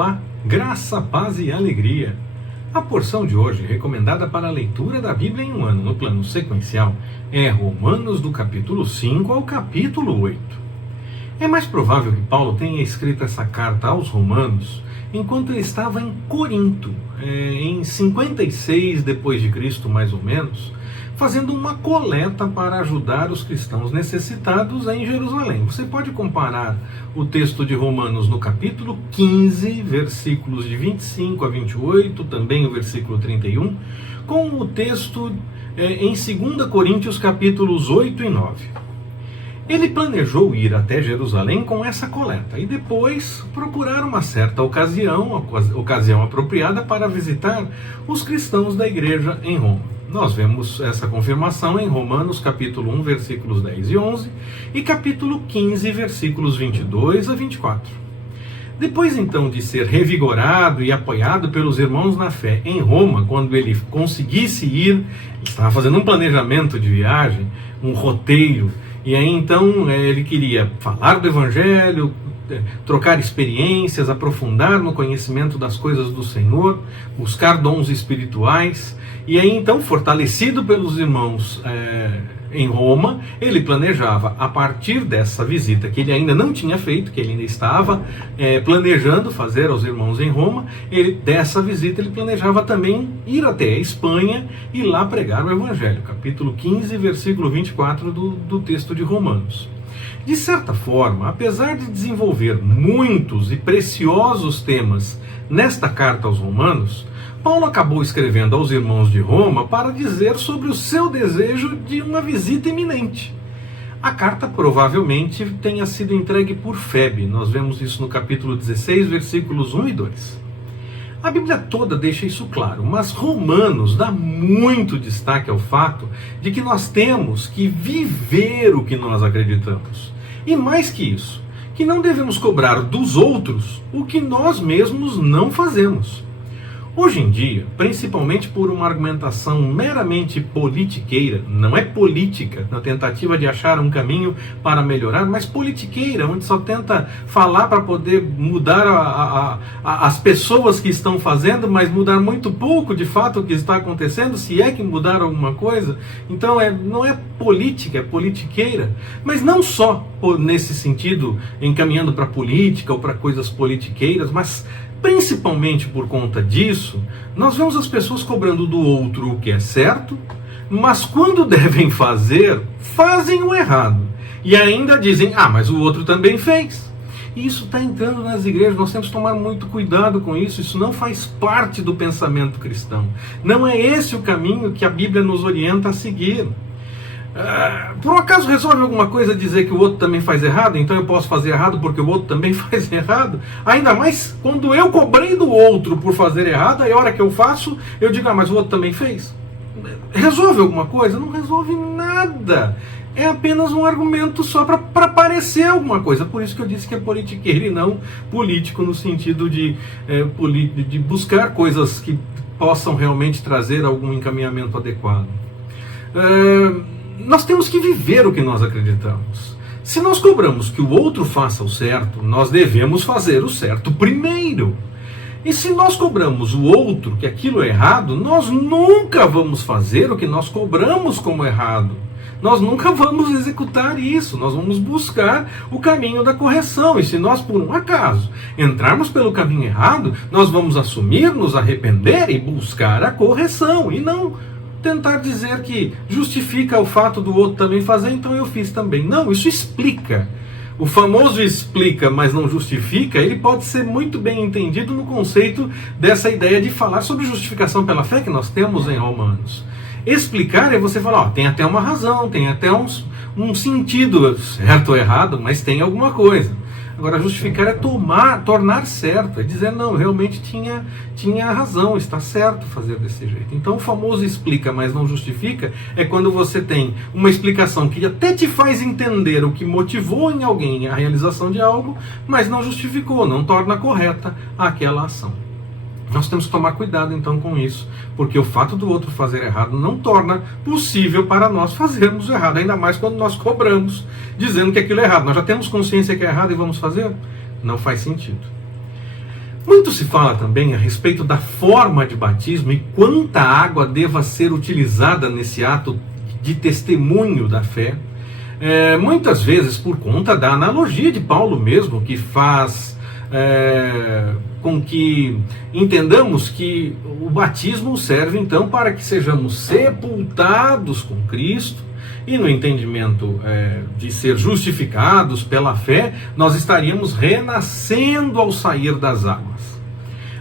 Olá, graça, paz e alegria. A porção de hoje, recomendada para a leitura da Bíblia em um ano no plano sequencial, é Romanos do capítulo 5 ao capítulo 8. É mais provável que Paulo tenha escrito essa carta aos romanos enquanto ele estava em Corinto, em 56 depois de Cristo, mais ou menos, fazendo uma coleta para ajudar os cristãos necessitados em Jerusalém. Você pode comparar o texto de Romanos no capítulo 15, versículos de 25 a 28, também o versículo 31, com o texto em 2 Coríntios capítulos 8 e 9. Ele planejou ir até Jerusalém com essa coleta e depois procurar uma certa ocasião apropriada para visitar os cristãos da igreja em Roma. Nós vemos essa confirmação em Romanos capítulo 1, versículos 10 e 11 e capítulo 15, versículos 22 a 24. Depois então de ser revigorado e apoiado pelos irmãos na fé em Roma, quando ele conseguisse ir, estava fazendo um planejamento de viagem, um roteiro, e aí então ele queria falar do Evangelho, trocar experiências, aprofundar no conhecimento das coisas do Senhor, buscar dons espirituais. E aí então, fortalecido pelos irmãos em Roma, ele planejava, a partir dessa visita que ele ainda não tinha feito, que ele ainda estava planejando fazer aos irmãos em Roma, dessa visita ele planejava também ir até a Espanha e lá pregar o Evangelho. Capítulo 15, versículo 24 do texto de Romanos. De certa forma, apesar de desenvolver muitos e preciosos temas nesta carta aos Romanos, Paulo acabou escrevendo aos irmãos de Roma para dizer sobre o seu desejo de uma visita iminente. A carta provavelmente tenha sido entregue por Febe. Nós vemos isso no capítulo 16, versículos 1 e 2. A Bíblia toda deixa isso claro, mas Romanos dá muito destaque ao fato de que nós temos que viver o que nós acreditamos. E mais que isso, que não devemos cobrar dos outros o que nós mesmos não fazemos. Hoje em dia, principalmente por uma argumentação meramente politiqueira, não é política, na tentativa de achar um caminho para melhorar, mas politiqueira, onde só tenta falar para poder mudar as pessoas que estão fazendo, mas mudar muito pouco de fato o que está acontecendo, se é que mudar alguma coisa. Então não é política, é politiqueira, mas não só nesse sentido, encaminhando para política ou para coisas politiqueiras, mas principalmente por conta disso, nós vemos as pessoas cobrando do outro o que é certo, mas quando devem fazer, fazem o errado. E ainda dizem, mas o outro também fez. E isso está entrando nas igrejas, nós temos que tomar muito cuidado com isso, isso não faz parte do pensamento cristão. Não é esse o caminho que a Bíblia nos orienta a seguir. Por um acaso resolve alguma coisa dizer que o outro também faz errado, então eu posso fazer errado porque o outro também faz errado? Ainda mais quando eu cobrei do outro por fazer errado, aí a hora que eu faço, eu digo, mas o outro também fez. Resolve alguma coisa? Não resolve nada. É apenas um argumento só para parecer alguma coisa. Por isso que eu disse que é politiqueiro e não político, no sentido de buscar coisas que possam realmente trazer algum encaminhamento adequado. Nós temos que viver o que nós acreditamos. Se nós cobramos que o outro faça o certo, nós devemos fazer o certo primeiro. E se nós cobramos o outro que aquilo é errado, nós nunca vamos fazer o que nós cobramos como errado. Nós nunca vamos executar isso, nós vamos buscar o caminho da correção. E se nós, por um acaso, entrarmos pelo caminho errado, nós vamos assumir, nos arrepender e buscar a correção, e não tentar dizer que justifica o fato do outro também fazer, então eu fiz também. Não, isso explica. O famoso explica, mas não justifica, ele pode ser muito bem entendido no conceito dessa ideia de falar sobre justificação pela fé que nós temos em Romanos. Explicar é você falar, tem até uma razão, tem até um sentido, certo ou errado, mas tem alguma coisa. Agora, justificar é tornar certo, é dizer, não, realmente tinha razão, está certo fazer desse jeito. Então, o famoso explica, mas não justifica, é quando você tem uma explicação que até te faz entender o que motivou em alguém a realização de algo, mas não justificou, não torna correta aquela ação. Nós temos que tomar cuidado então com isso, porque o fato do outro fazer errado não torna possível para nós fazermos errado, ainda mais quando nós cobramos, dizendo que aquilo é errado. Nós já temos consciência que é errado e vamos fazer? Não faz sentido. Muito se fala também a respeito da forma de batismo e quanta água deva ser utilizada nesse ato de testemunho da fé. Muitas vezes por conta da analogia de Paulo mesmo, que faz com que entendamos que o batismo serve então para que sejamos sepultados com Cristo, e no entendimento de ser justificados pela fé, nós estaríamos renascendo ao sair das águas.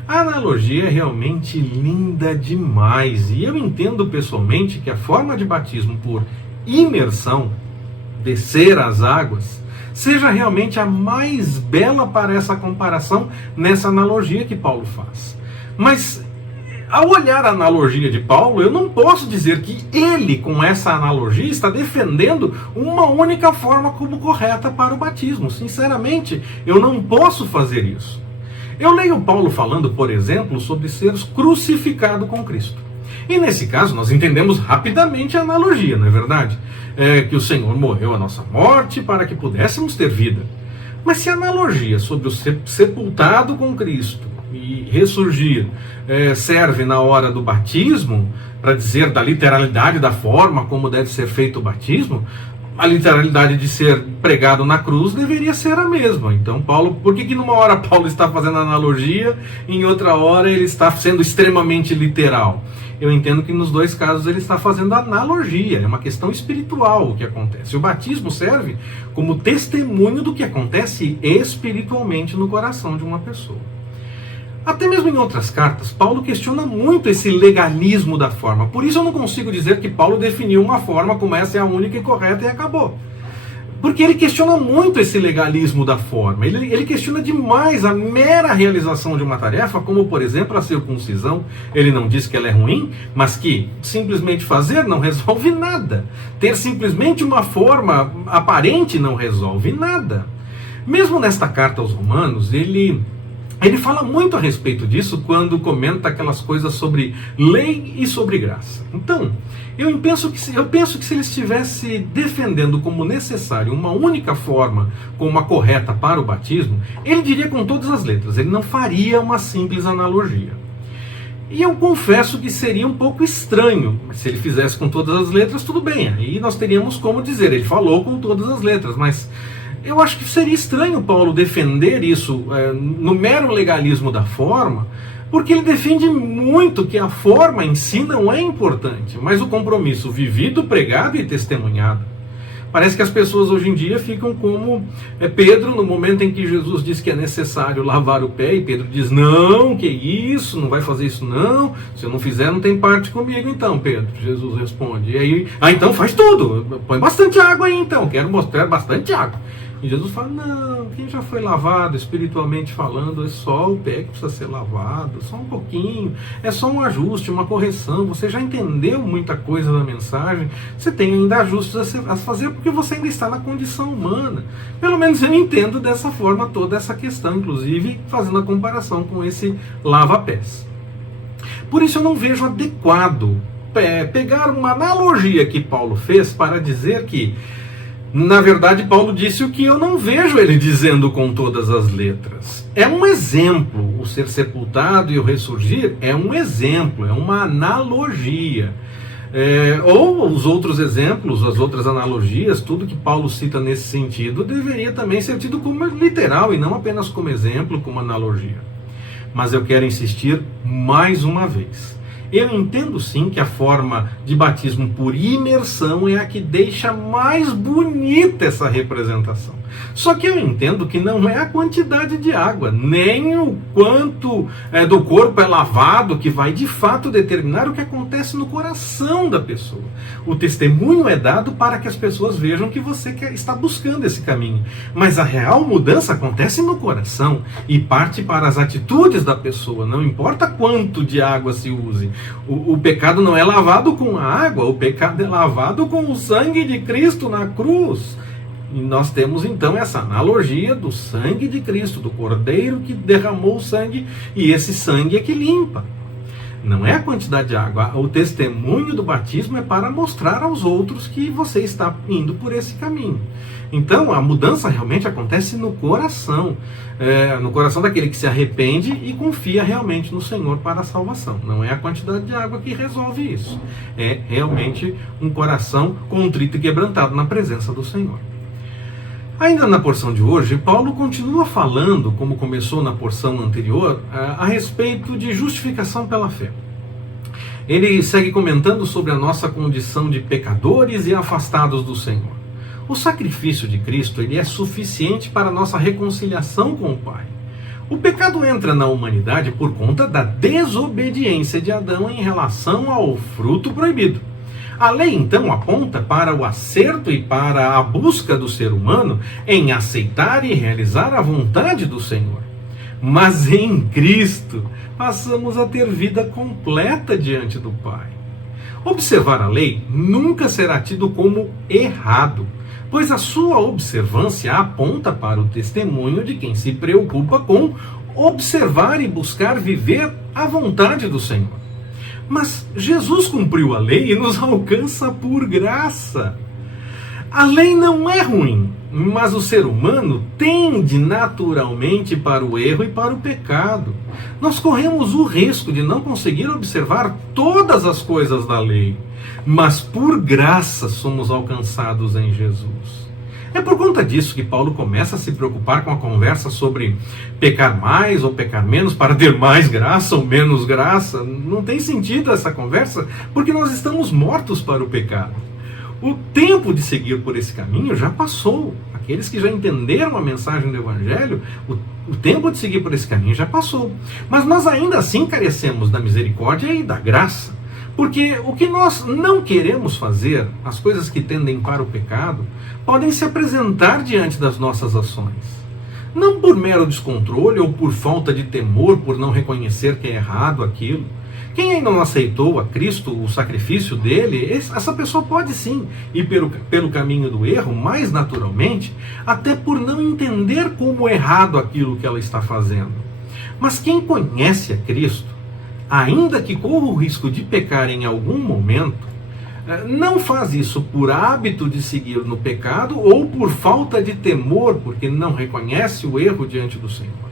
A analogia é realmente linda demais, e eu entendo pessoalmente que a forma de batismo por imersão, descer às águas, seja realmente a mais bela para essa comparação nessa analogia que Paulo faz. Mas, ao olhar a analogia de Paulo, eu não posso dizer que ele, com essa analogia, está defendendo uma única forma como correta para o batismo. Sinceramente, eu não posso fazer isso. Eu leio Paulo falando, por exemplo, sobre ser crucificado com Cristo. E nesse caso, nós entendemos rapidamente a analogia, não é verdade? Que o Senhor morreu a nossa morte para que pudéssemos ter vida. Mas se a analogia sobre o sepultado com Cristo e ressurgir serve na hora do batismo, para dizer da literalidade da forma como deve ser feito o batismo, a literalidade de ser pregado na cruz deveria ser a mesma. Então, Paulo, por que numa hora Paulo está fazendo analogia e em outra hora ele está sendo extremamente literal? Eu entendo que nos dois casos ele está fazendo analogia, é uma questão espiritual o que acontece. O batismo serve como testemunho do que acontece espiritualmente no coração de uma pessoa. Até mesmo em outras cartas, Paulo questiona muito esse legalismo da forma. Por isso eu não consigo dizer que Paulo definiu uma forma como essa é a única e correta e acabou. Porque ele questiona muito esse legalismo da forma. Ele questiona demais a mera realização de uma tarefa, como por exemplo a circuncisão. Ele não diz que ela é ruim, mas que simplesmente fazer não resolve nada. Ter simplesmente uma forma aparente não resolve nada. Mesmo nesta carta aos Romanos, ele fala muito a respeito disso quando comenta aquelas coisas sobre lei e sobre graça. Então, eu penso que se ele estivesse defendendo como necessário uma única forma como a correta para o batismo, ele diria com todas as letras, ele não faria uma simples analogia. E eu confesso que seria um pouco estranho, mas se ele fizesse com todas as letras, tudo bem, aí nós teríamos como dizer, ele falou com todas as letras, mas eu acho que seria estranho Paulo defender isso no mero legalismo da forma, porque ele defende muito que a forma em si não é importante, mas o compromisso vivido, pregado e testemunhado. Parece que as pessoas hoje em dia ficam como Pedro, no momento em que Jesus diz que é necessário lavar o pé, e Pedro diz, não, que isso, não vai fazer isso não, se eu não fizer não tem parte comigo então, Pedro. Jesus responde, e aí, então faz tudo, põe bastante água aí então, quero mostrar bastante água. E Jesus fala, não, quem já foi lavado espiritualmente falando, é só o pé que precisa ser lavado, só um pouquinho, é só um ajuste, uma correção, você já entendeu muita coisa da mensagem, você tem ainda ajustes a fazer porque você ainda está na condição humana. Pelo menos eu entendo dessa forma toda essa questão, inclusive fazendo a comparação com esse lava-pés. Por isso eu não vejo adequado pegar uma analogia que Paulo fez para dizer que na verdade, Paulo disse o que eu não vejo ele dizendo com todas as letras. É um exemplo, o ser sepultado e o ressurgir é um exemplo, é uma analogia. Ou os outros exemplos, as outras analogias, tudo que Paulo cita nesse sentido, deveria também ser tido como literal e não apenas como exemplo, como analogia. Mas eu quero insistir mais uma vez. Eu entendo sim que a forma de batismo por imersão é a que deixa mais bonita essa representação. Só que eu entendo que não é a quantidade de água, nem o quanto do corpo é lavado que vai de fato determinar o que acontece no coração da pessoa. O testemunho é dado para que as pessoas vejam que você está buscando esse caminho. Mas a real mudança acontece no coração e parte para as atitudes da pessoa, não importa quanto de água se use. O pecado não é lavado com a água, o pecado é lavado com o sangue de Cristo na cruz. E nós temos então essa analogia do sangue de Cristo, do Cordeiro que derramou o sangue, e esse sangue é que limpa. Não é a quantidade de água. O testemunho do batismo é para mostrar aos outros que você está indo por esse caminho. Então, a mudança realmente acontece no coração daquele que se arrepende e confia realmente no Senhor para a salvação. Não é a quantidade de água que resolve isso. É realmente um coração contrito e quebrantado na presença do Senhor. Ainda na porção de hoje, Paulo continua falando, como começou na porção anterior, a respeito de justificação pela fé. Ele segue comentando sobre a nossa condição de pecadores e afastados do Senhor. O sacrifício de Cristo ele é suficiente para a nossa reconciliação com o Pai. O pecado entra na humanidade por conta da desobediência de Adão em relação ao fruto proibido. A lei, então, aponta para o acerto e para a busca do ser humano em aceitar e realizar a vontade do Senhor. Mas em Cristo, passamos a ter vida completa diante do Pai. Observar a lei nunca será tido como errado, pois a sua observância aponta para o testemunho de quem se preocupa com observar e buscar viver a vontade do Senhor. Mas Jesus cumpriu a lei e nos alcança por graça. A lei não é ruim, mas o ser humano tende naturalmente para o erro e para o pecado. Nós corremos o risco de não conseguir observar todas as coisas da lei, mas por graça somos alcançados em Jesus. É por conta disso que Paulo começa a se preocupar com a conversa sobre pecar mais ou pecar menos para ter mais graça ou menos graça. Não tem sentido essa conversa, porque nós estamos mortos para o pecado. O tempo de seguir por esse caminho já passou. Aqueles que já entenderam a mensagem do Evangelho, o tempo de seguir por esse caminho já passou. Mas nós ainda assim carecemos da misericórdia e da graça. Porque o que nós não queremos fazer, as coisas que tendem para o pecado, podem se apresentar diante das nossas ações. Não por mero descontrole ou por falta de temor, por não reconhecer que é errado aquilo. Quem ainda não aceitou a Cristo, o sacrifício dele, essa pessoa pode sim ir pelo caminho do erro, mais naturalmente, até por não entender como errado aquilo que ela está fazendo. Mas quem conhece a Cristo, ainda que corra o risco de pecar em algum momento, não faz isso por hábito de seguir no pecado ou por falta de temor, porque não reconhece o erro diante do Senhor.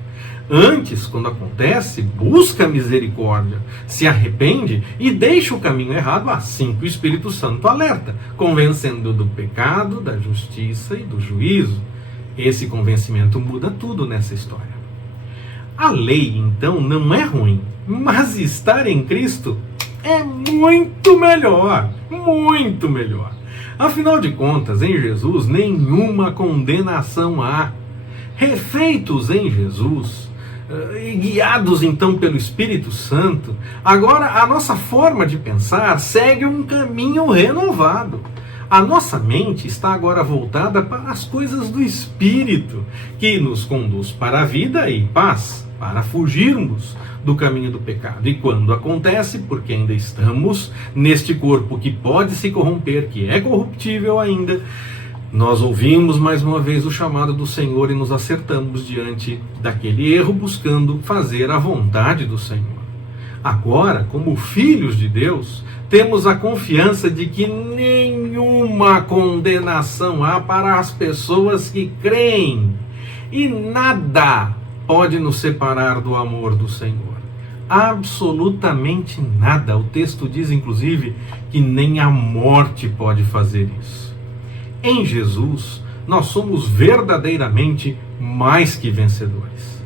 Antes, quando acontece, busca misericórdia, se arrepende e deixa o caminho errado assim que o Espírito Santo alerta, convencendo do pecado, da justiça e do juízo. Esse convencimento muda tudo nessa história. A lei, então, não é ruim, mas estar em Cristo é muito melhor, muito melhor. Afinal de contas, em Jesus, nenhuma condenação há. Refeitos em Jesus, e guiados então pelo Espírito Santo, agora a nossa forma de pensar segue um caminho renovado. A nossa mente está agora voltada para as coisas do Espírito, que nos conduz para a vida e paz, para fugirmos do caminho do pecado. E quando acontece, porque ainda estamos neste corpo que pode se corromper, que é corruptível ainda, nós ouvimos mais uma vez o chamado do Senhor e nos acertamos diante daquele erro, buscando fazer a vontade do Senhor. Agora, como filhos de Deus, temos a confiança de que nenhuma condenação há para as pessoas que creem, e nada pode nos separar do amor do Senhor. Absolutamente nada. O texto diz, inclusive, que nem a morte pode fazer isso. Em Jesus, nós somos verdadeiramente mais que vencedores.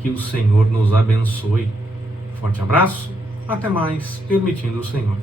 Que o Senhor nos abençoe. Forte abraço, até mais, permitindo o Senhor.